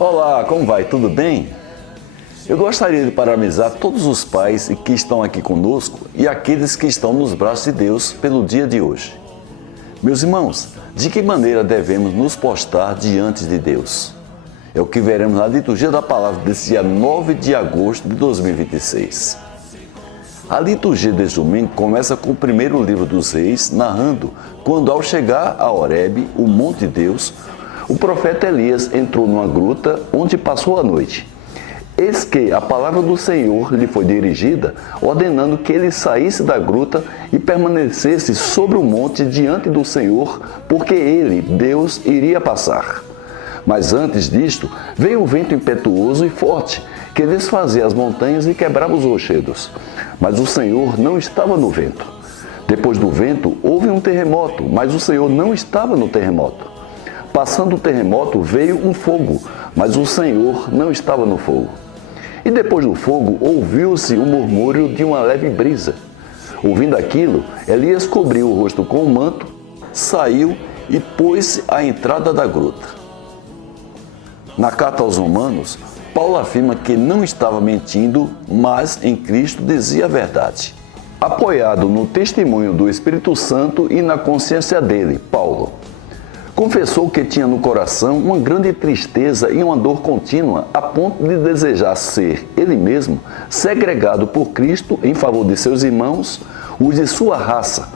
Olá, como vai? Tudo bem? Eu gostaria de parabenizar todos os pais que estão aqui conosco e aqueles que estão nos braços de Deus pelo dia de hoje. Meus irmãos, de que maneira devemos nos postar diante de Deus? É o que veremos na liturgia da palavra desse dia 9 de agosto de 2026. A liturgia deste domingo começa com o primeiro livro dos Reis, narrando quando, ao chegar a Horebe, o monte de Deus, o profeta Elias entrou numa gruta onde passou a noite. Eis que a palavra do Senhor lhe foi dirigida, ordenando que ele saísse da gruta e permanecesse sobre o monte diante do Senhor, porque ele, Deus, iria passar. Mas antes disto, veio um vento impetuoso e forte, que desfazia as montanhas e quebrava os rochedos. Mas o Senhor não estava no vento. Depois do vento, houve um terremoto, mas o Senhor não estava no terremoto. Passando o terremoto, veio um fogo, mas o Senhor não estava no fogo. E depois do fogo, ouviu-se o murmúrio de uma leve brisa. Ouvindo aquilo, Elias cobriu o rosto com um manto, saiu e pôs-se à entrada da gruta. Na carta aos Romanos, Paulo afirma que não estava mentindo, mas em Cristo dizia a verdade. Apoiado no testemunho do Espírito Santo e na consciência dele, Paulo confessou que tinha no coração uma grande tristeza e uma dor contínua, a ponto de desejar ser, ele mesmo, segregado por Cristo em favor de seus irmãos, os de sua raça,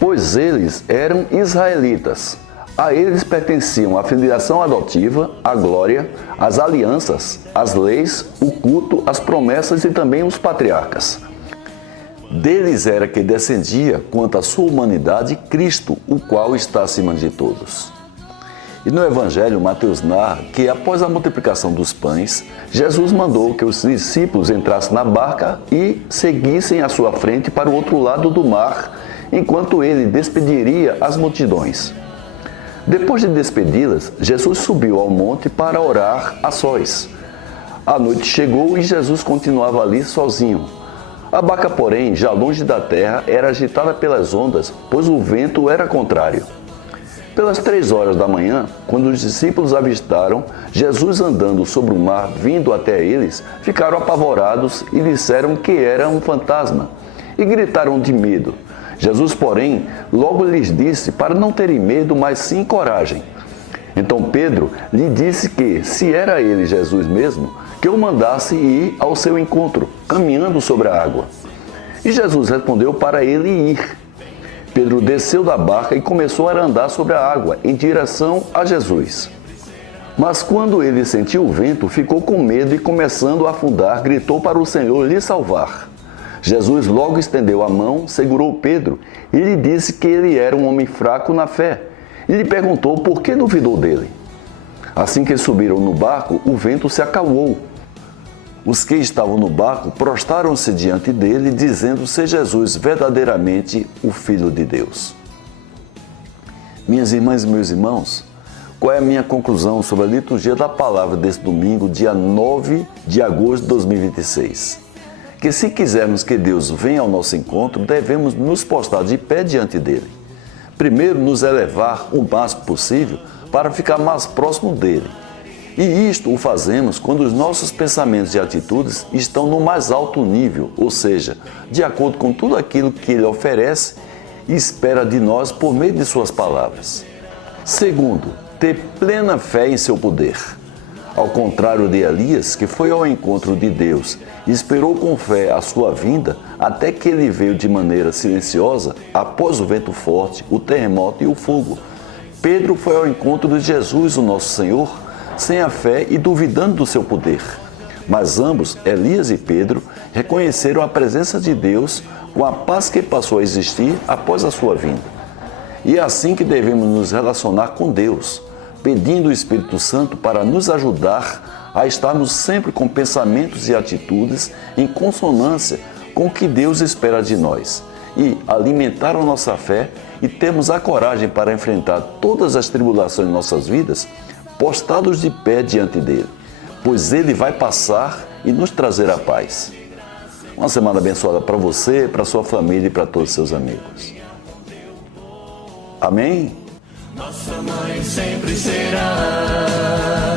pois eles eram israelitas. A eles pertenciam a filiação adotiva, a glória, as alianças, as leis, o culto, as promessas e também os patriarcas. Deles era que descendia, quanto à sua humanidade, Cristo, o qual está acima de todos. E no Evangelho, Mateus narra que, após a multiplicação dos pães, Jesus mandou que os discípulos entrassem na barca e seguissem à sua frente para o outro lado do mar, enquanto ele despediria as multidões. Depois de despedi-las, Jesus subiu ao monte para orar a sós. A noite chegou e Jesus continuava ali sozinho. A barca, porém, já longe da terra, era agitada pelas ondas, pois o vento era contrário. Pelas 3 horas da manhã, quando os discípulos avistaram Jesus andando sobre o mar vindo até eles, ficaram apavorados e disseram que era um fantasma, e gritaram de medo. Jesus, porém, logo lhes disse para não terem medo, mas sim coragem. Então Pedro lhe disse que, se era ele Jesus mesmo, que o mandasse ir ao seu encontro, caminhando sobre a água. E Jesus respondeu para ele ir. Pedro desceu da barca e começou a andar sobre a água, em direção a Jesus. Mas quando ele sentiu o vento, ficou com medo e, começando a afundar, gritou para o Senhor lhe salvar. Jesus logo estendeu a mão, segurou Pedro e lhe disse que ele era um homem fraco na fé. E lhe perguntou por que duvidou dele. Assim que subiram no barco, o vento se acalmou. Os que estavam no barco prostaram-se diante dele, dizendo ser Jesus verdadeiramente o Filho de Deus. Minhas irmãs e meus irmãos, qual é a minha conclusão sobre a liturgia da palavra desse domingo, dia 9 de agosto de 2026? Que se quisermos que Deus venha ao nosso encontro, devemos nos postar de pé diante dele. Primeiro, nos elevar o máximo possível para ficar mais próximo dele. E isto o fazemos quando os nossos pensamentos e atitudes estão no mais alto nível, ou seja, de acordo com tudo aquilo que ele oferece e espera de nós por meio de suas palavras. Segundo, ter plena fé em seu poder. Ao contrário de Elias, que foi ao encontro de Deus e esperou com fé a sua vinda, até que ele veio de maneira silenciosa, após o vento forte, o terremoto e o fogo. Pedro foi ao encontro de Jesus, o nosso Senhor, sem a fé e duvidando do seu poder. Mas ambos, Elias e Pedro, reconheceram a presença de Deus com a paz que passou a existir após a sua vinda. E é assim que devemos nos relacionar com Deus, pedindo o Espírito Santo para nos ajudar a estarmos sempre com pensamentos e atitudes em consonância com o que Deus espera de nós e alimentar a nossa fé e termos a coragem para enfrentar todas as tribulações de nossas vidas postados de pé diante dele, pois ele vai passar e nos trazer a paz. Uma semana abençoada para você, para sua família e para todos os seus amigos. Amém? Nossa mãe sempre será.